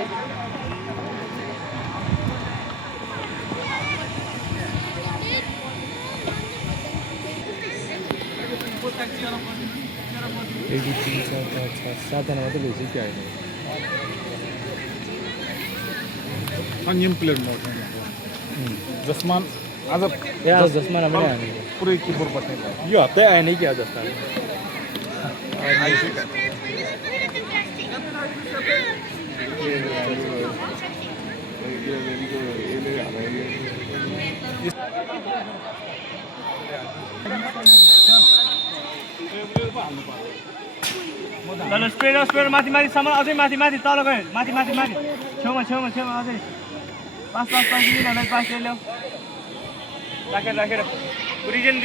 एक दुई तिन चार पाँच छ सातजना मात्रै भइसक्यो अहिले अन्यम प्लेयर मोड जसमा आज आज जसमा राम्रै हानेको पुरै किपर बस्ने यो हप्तै आएन कि आज जसमा ल स्प्रेडर माथि माथिसम्म अझै माथि माथि तल गयो माथि माथि माथि छेउमा छेउमा छेउमा अझै पास पास पास दिनलाई पास ल्याउ राखेर रिजन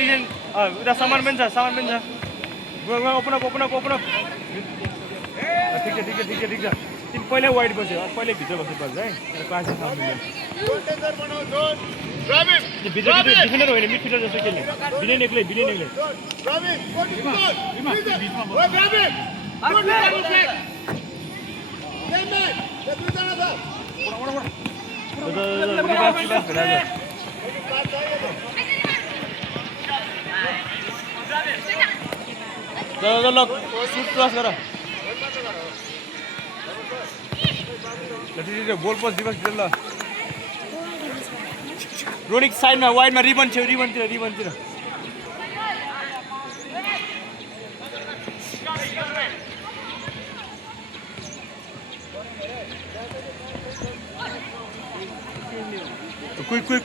उता सामान पनि छ ओपन अप ठिक छ तिमी पहिल्यै वाइड बस्यो पहिल्यै भित्र बस्नुपर्छ है पास डिफेन्डर होइन मिडफिल्डर जस्तो खेल्ने बिलियन एक्लै ल सुट क्रस गर गोल पोस्ट दिवस ल रोनिक साइडमा वाइडमा रिबन छेउ रिबनतिर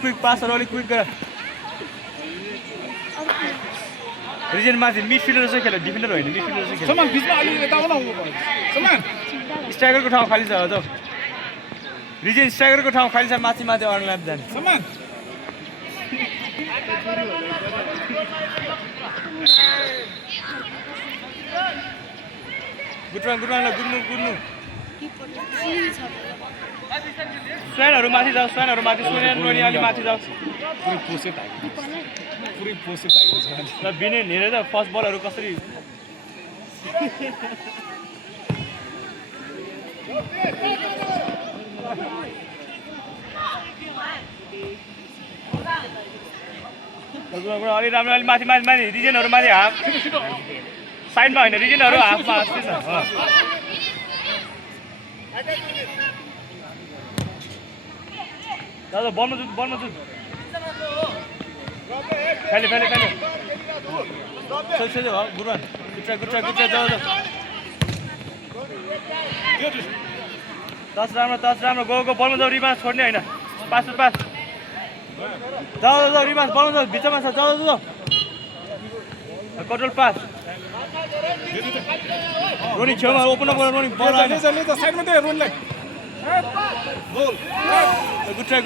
क्विक पासहरू अलिक क्विक गर रिजन माथि मिडफिल्डर जस्तो खेल्यो डिफेन्डर होइन मिडफिल्डर जस्तो खेल्यो समान बिचमा अलि यता आउन आउनु पर्यो समान स्ट्राइकरको ठाउँ खाली छ त रिजन स्ट्राइकरको ठाउँ खाली छ माथि अनल्याप जाने समान गुड्नु स्वयनहरू माथि जाऊ स्वयन अलि माथि जाऊ पुरै पोसे र बिने हेरेर त फर्स्ट बलहरू कसरी अलि राम्रो अलि माथि रिजनहरू माथि हाफ साइडमा होइन रिजनहरू हाफमा दादा बलमा जुन फेले गुरुवान गुट्रा जाऊ टच राम्रो गो बलमा जाऊ रिबास छोड्ने होइन पास जाऊ रिबास बलमा जाऊ भित्रमा छ जाऊ कन्ट्रोल पास रोनी छेउमा ओपन अप गरेर रोनी बल आएन साइडमा दे रोनीलाई गोल गुट्रा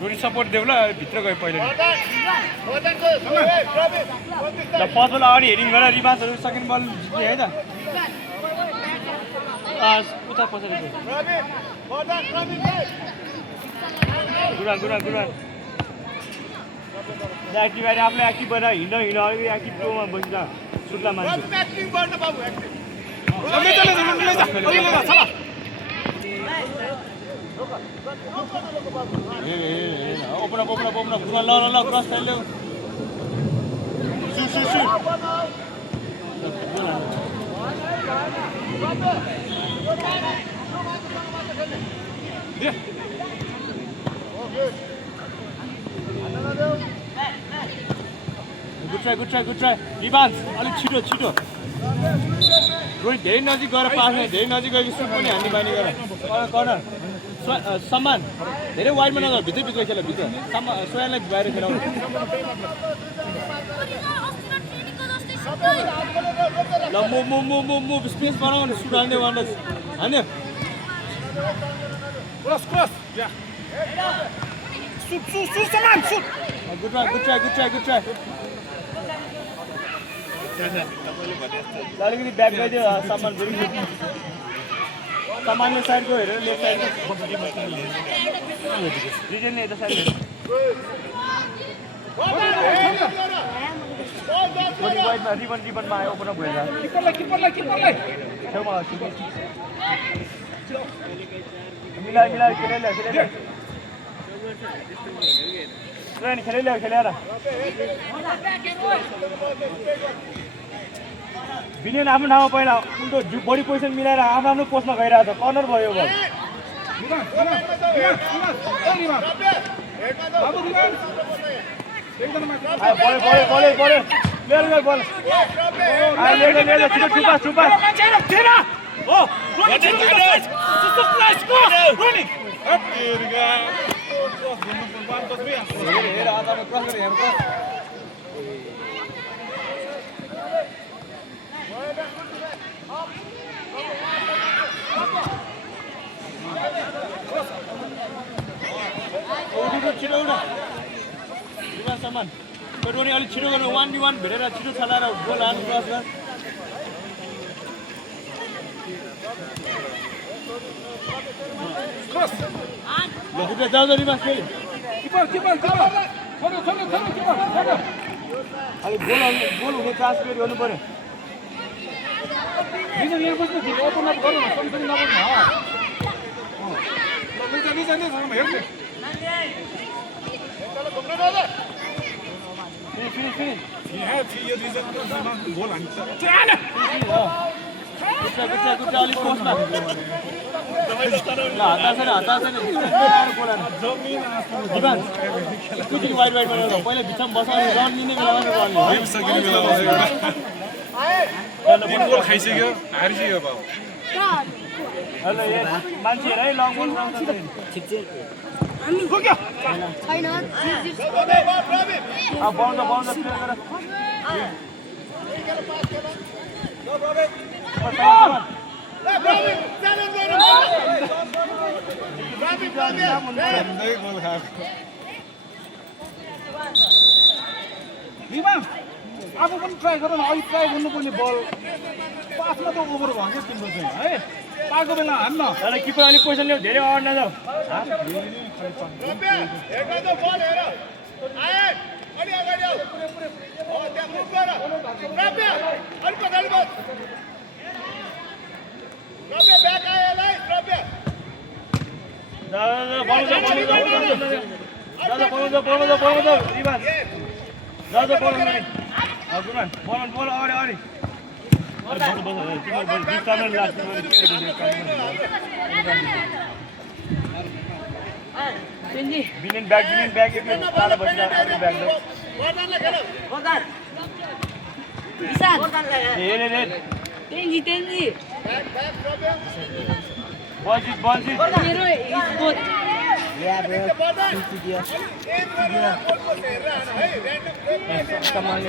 रोनी सपोर्ट देऊ ल भित्र गयो पहिले ल फर्स्ट बल अगाडि हेडिङ गरेर रिबासहरू सेकेन्ड बल जित्ने है त उता पछाडि गुरुवान एक्टिभ आएर आफूले एक्टिभ भएर हिँड अलिकति एक्टिभ प्रोमा बसिन्छ सुट्ला मान्छे ओपन अप ल क्रस खेल्यो सुट गुड ट्राई रिबान्स अलिक छिटो रोहित धेरै नजिक गएर पास नै धेरै नजिक गएर सुट पनि हान्ने बानी गर कर्नर सम्मान धेरै वाइडमा नगर भित्र खेल भित्र स्वयंलाई बाहिर खेलाउनु ल मुभ स्पेस बनाउने सुट हान्ने हान्यो गुड ट्राई अलिकति ब्याक गइदियो सामान सामान्य साइडको हेरेर लेफ्ट साइडको रिजनले यता साइड वाइडमा रिबनमा आयो ओपन अप भएर किपरलाई छेउमा मिलाइ खेलेर विनयन आफ्नो ठाउँमा पहिला उल्टो बडी पोजिसन मिलाएर आफ्नो पोस्टमा गइरहेको छ कर्नर भयो बल छिटो सामान रोनी अलिक छिटो गर्नु 1v1 भेटेर छिटो चलाएर गोल हाल्नु क्रस गर ल जाऊ रिमास फेरि किपर अलिक गोल हुने चान्स फेरि गर्नु पर्यो यहाँ बस्नु ओपन अप गरौँ सँगसँगै नबस्नु हेर्नु गोल हान्छ अलिक पोस्टमा वाइड बनाएर पहिला भित्रमा बसाउने रन लिने बेलामा गोल खाइसक्यो हारिसक्यो मान्छेहरू है लङ बल छैन आफू पनि ट्राई गर न अलिक ट्राई गर्नुपर्ने बल पासमा त ओभर भयो तिम्रो चाहिँ है पाएको बेला हान्न तर किपर अलिक पोजिसन ल्याऊ धेरै अगाडि नजाऊ Binin back if you start a bus back. Tenji. Balls it. Hero is good. Yeah, bro. Someone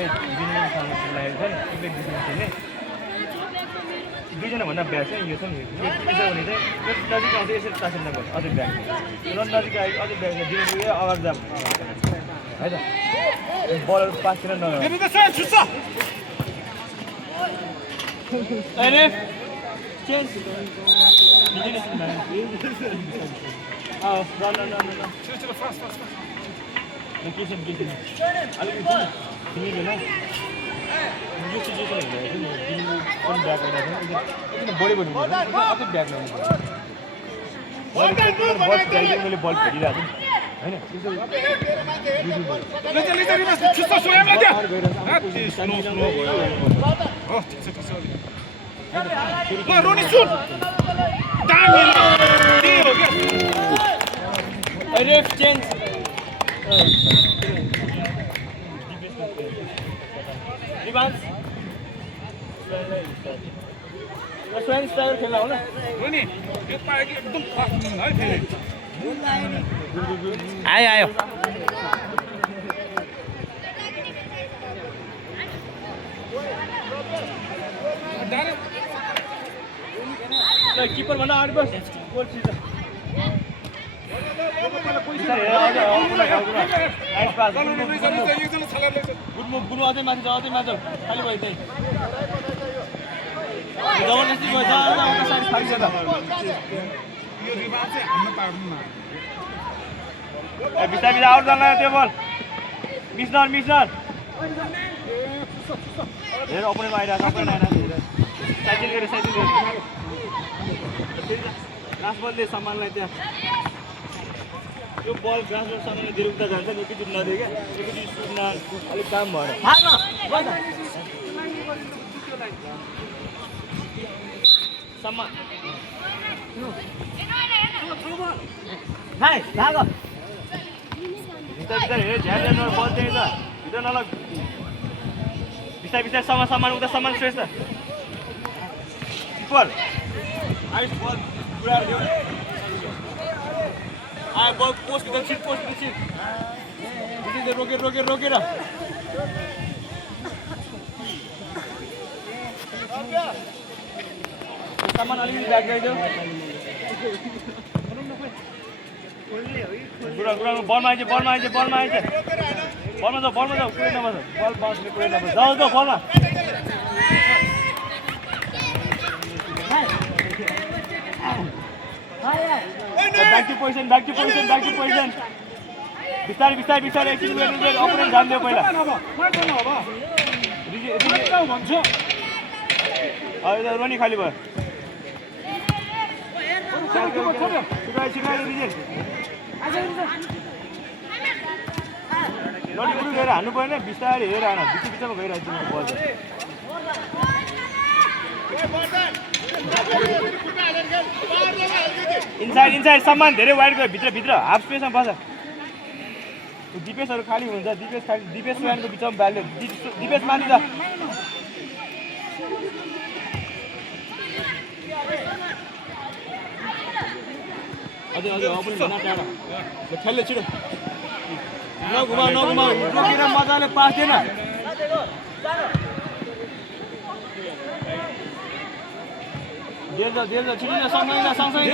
दुईजना भन्दा ब्याग चाहिँ यो छ नि यसो भने चाहिँ नजिक आउँछ यसरी शासन नगर्छ अझै ब्याग र नजिक आयो अझै ब्याग दिनु अगाडि जाम है त बल पास किन न अरे चेन्ज लोकेसन अलिकति तिमीले न यो सिचुएसन हुँदैन दिनु पनि ब्याक गर्दा किन बढी अझै ब्याक गर्नु मैले बल फेरिरहेको छु होइन चेन्ज रिभान्स स्वयं स्ट्राइकर खेल्न हो न हो नि यो पाएको एकदम फास्ट है फेरि आयो किपर भन्दा अगाडि बस गोल छिर्छ गुड्नु अझै माथि अझै माथि खालि भयो त्यही जबरजस्ती भयो साइड खाली छ त यो रिभान्स चाहिँ हान्न पार्नु न बिस्तारै आउट जान्न त्यो बल मिसनर हेर अपोनेन्ट आइरहेको छ अपोनेन्ट आइरहेको साइकिल गरेर ग्रास बलले सामानलाई त्यहाँ यो बल ग्रास बल सामानले धेरै उता जान्छ नि एकैचोटि नदियो क्या एकैचोटि सुट्न अलिक काम भएर सामान बिस्तारै हेर ध्यान दिनु बल चाहिँ त भित्र नलग बिस्तारै सामान उता सामान श्रेष्ठ किपर आइस बल पुरा दियो आ बल पोस्ट द छिट रोकेर सामान अलिकति ब्याक गरिदियो बलमा आइज बलमा जाऊ कुरै नबस बल बाउन्सले कुरै नबस जाऊ बलमा ब्याक टु पोजिसन बिस्तारै एकछिन वेट अपोनेन्ट ध्यान दियो पहिला रोनी खाली भयो रोनी उडु गएर हान्नु परेन बिस्तारै हेरेर हान बिचमा गइरहेको छु बल इन्साइड सामान धेरै वाइड गयो भित्र हाफ स्पेसमा बस डिफेन्सहरू खाली हुन्छ डिफेन्स म्यानको बिचमा भ्याल्यु डिफेन्स माथि छ अझै पनि भन टाढा खेल्ने छिटो नघुमा रोकेर मजाले पास दिएन देल छिटो सँगसँगै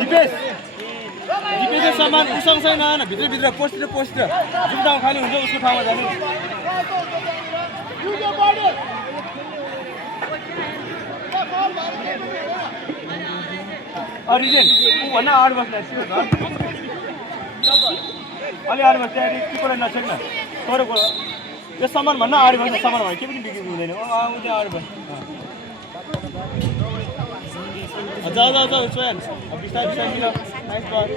डिफेन्स सामान उसँगसँगै नआएन भित्र पोस्टतिर जुन ठाउँ खाली हुन्छ उसको ठाउँमा जाने रिजेन भन्न आठ बस्छ अलि आठ बस्छ किपरलाई नछेक्न तोरेको यो सामान भन्न आठ बस्छ सामान भने के पनि बिक्री हुँदैन उहाँ आठ बस्छ जाऊ स्वयं बिस्तारै मिल नाइस बल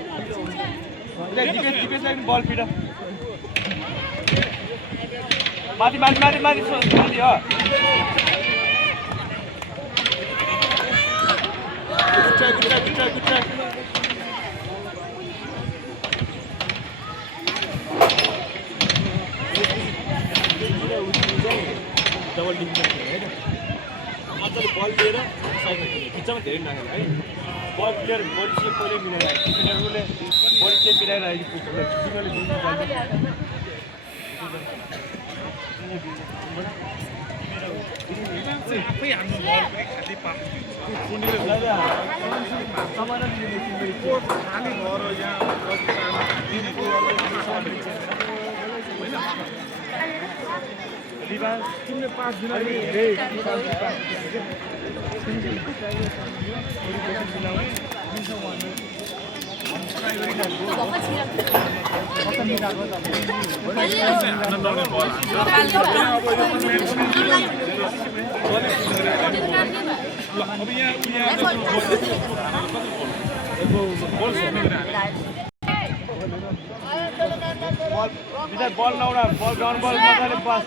डिफेन्सलाई पनि बल फिट माथि हो Good try. Double dip right? मतलब बल लिएर साइडमा खिच्चामा धेरै नखेल है बल प्लेयर बडी सेप पहिले मिलाएर डिफेन्डरले बडी सेप मिलाएर अहिले टिमले जुन जान्छ सबै हाम्रो खाली पास कुनीले समाना दिने खाली घर यहाँ दिनको Divan, timnya pas di lagi. Ball now, ball down, ball pass.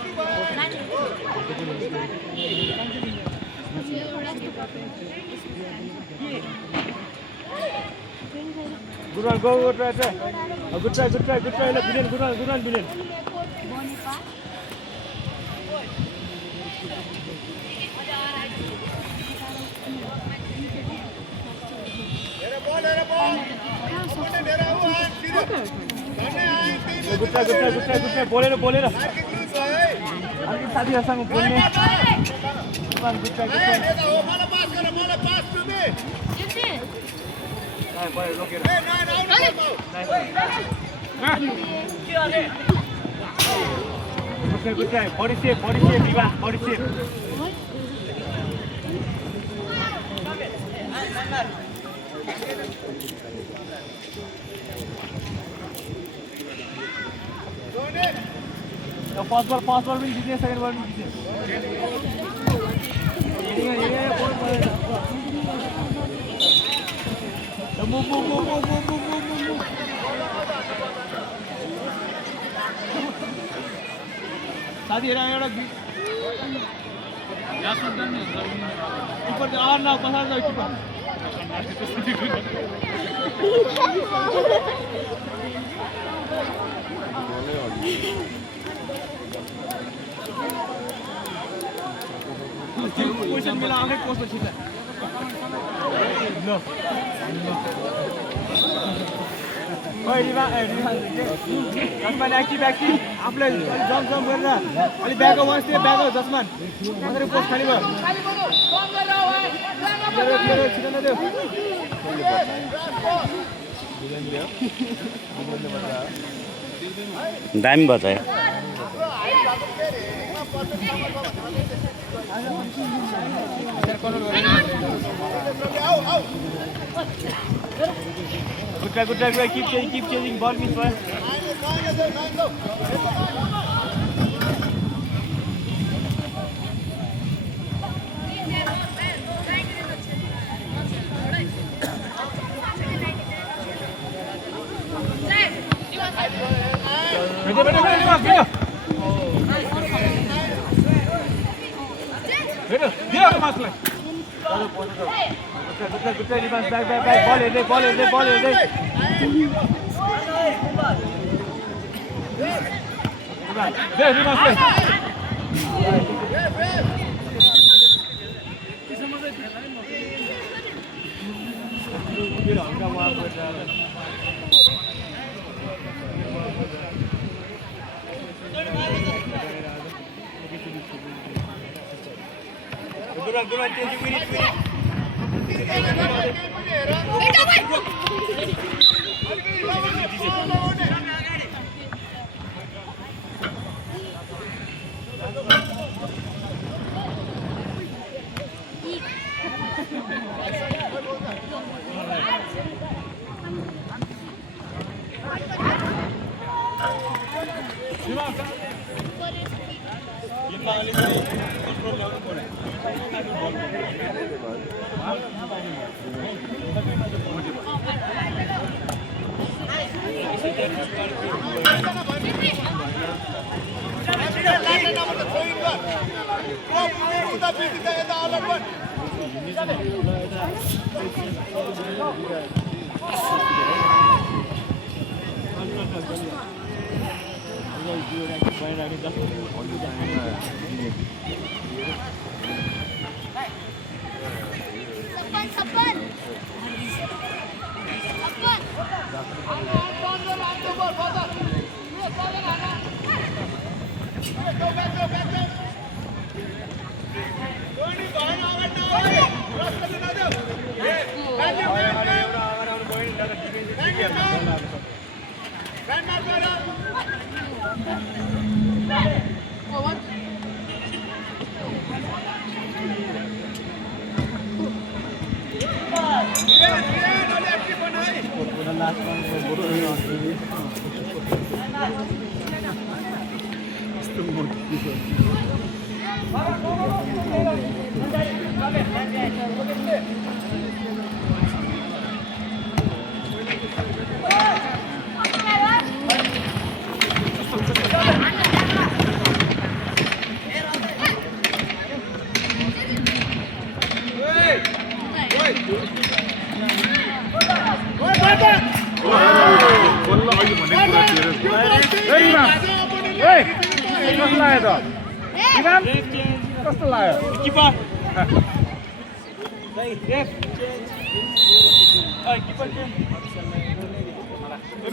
Good one, go try. Good try. Good one, Billion. Good try. Boleh. Anjing tadi asal ngomongnya. Good try. Mana pass to me. Nah, boleh roket. Good try. Body shape, Divan, body shape. First ball पनि जित्ने second बल पनि जित्ने साथीहरु एउटा किपर are न पछाड जाऊ किपर position मिला आफै पोस्टमा छिर्छ नो ओइ रिवा जसमान एक्टिभ आफूलाई अलि जम्प गरेर अलि ब्याक वान्स त्यो ब्याक जसमान मात्रै पोस्ट खाली भयो छिटो नदेऊ दामी बचायो Good try. Keep chasing. Ball means what? Good try, Rivans. Back. Ball headed. There, Rivans, play. Good run, chasing, win it.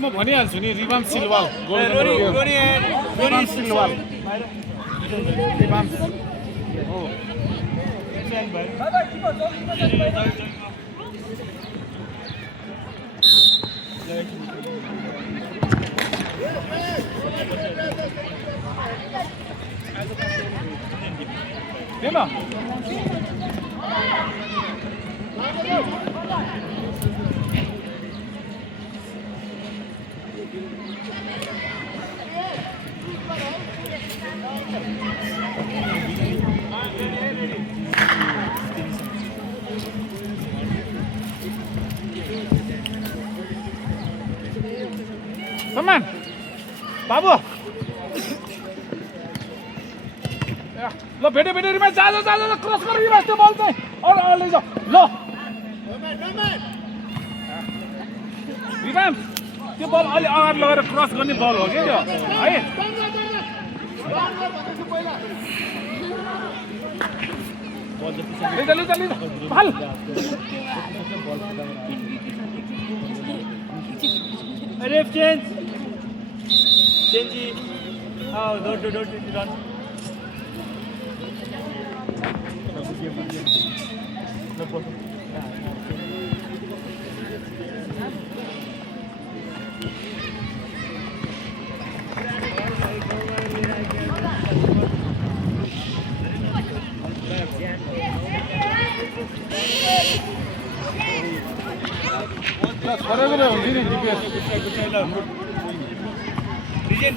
म भनिहाल्छु नि रिभान्स सिल्वाल सम्मान बाबु ल भेट्यो रिमास जा क्रस गर रिमास त्यो बल चाहिँ अरू लैजाऊ ल रिमास त्यो बल अलि अगाडि लगेर क्रस गर्ने बल हो क्या त्यो है लिजा भाल रेफ चेन्ज डोट रन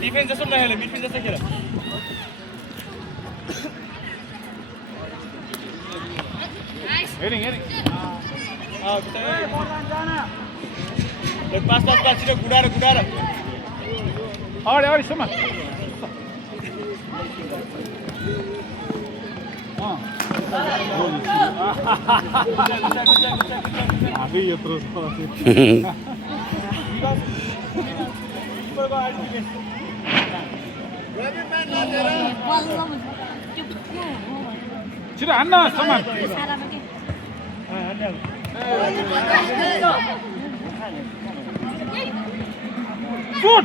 डिफेन्स जस्तो नखेल मिडफिल्ड जस्तो खेल हेरिङ पास छिटो गुडाएर अगाडि सम्म आफै यत्रो छिटो हान्न सम्मान सुट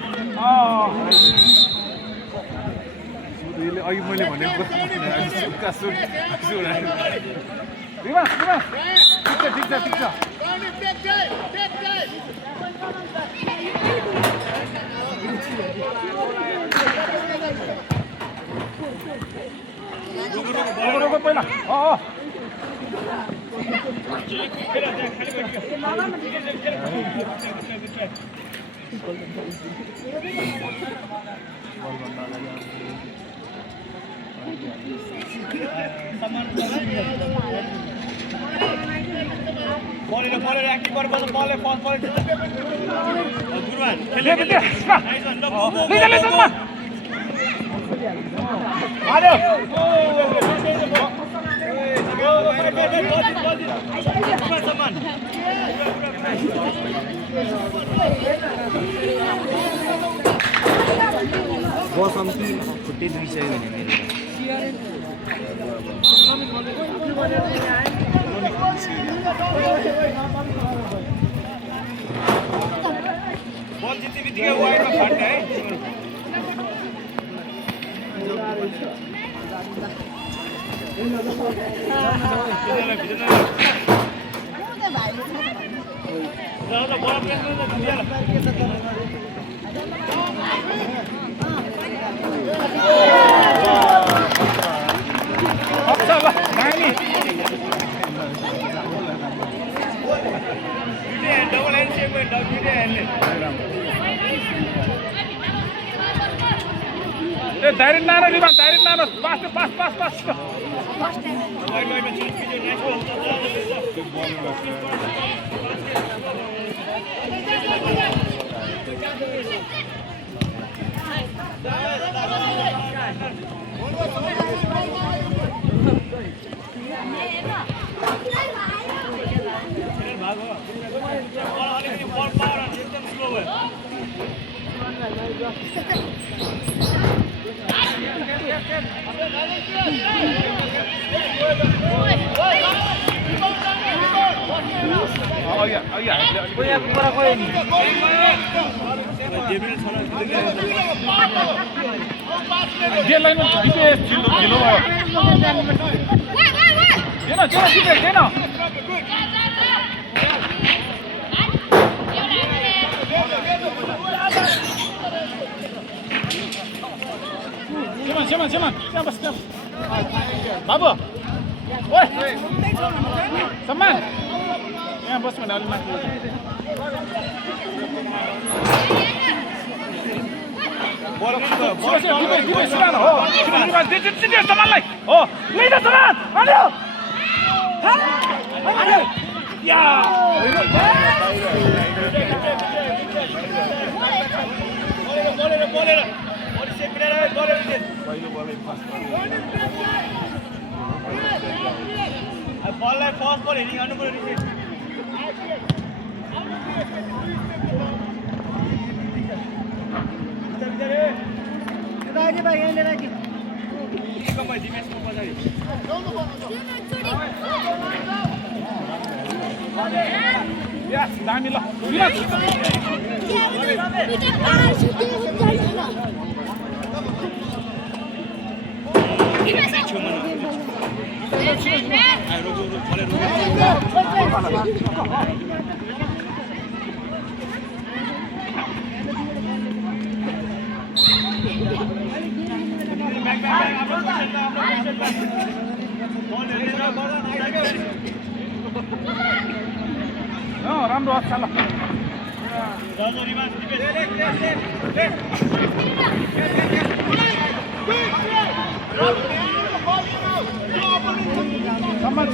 अघि मैले भनेको रिमास ठिक छ रोको पहिला बलेर एक्टिभ गरेर बलले फर्स्ट बल गुरुमान बस अम्ती छुट्टै दुइसक्यो भने मेरो बल जित्ने बित्तिकै वाइडमा फाट्ने है डबल हैंड शेप में डबल हैंड ए डाइरेक्ट नारा रिबान डाइरेक्ट नारा पास वाइड में चेंज कीजिए नेक्स्ट बॉल बाबु ओए सम्मान यहाँ बस भने अलि माथि बॉल सम्मानलाई हो लिन सम्मान आयो या बोलेर बडी सेफ मिलाएर बोलेर दे पहिलो बलै पास अब बललाई फर्स्ट बल हेरि गर्नु पर्यो नि राजी भाइ यहाँले राजी कमै डिफेन्सको पछाडि यस दामी ल राम्रो अच्छा ल सम्मान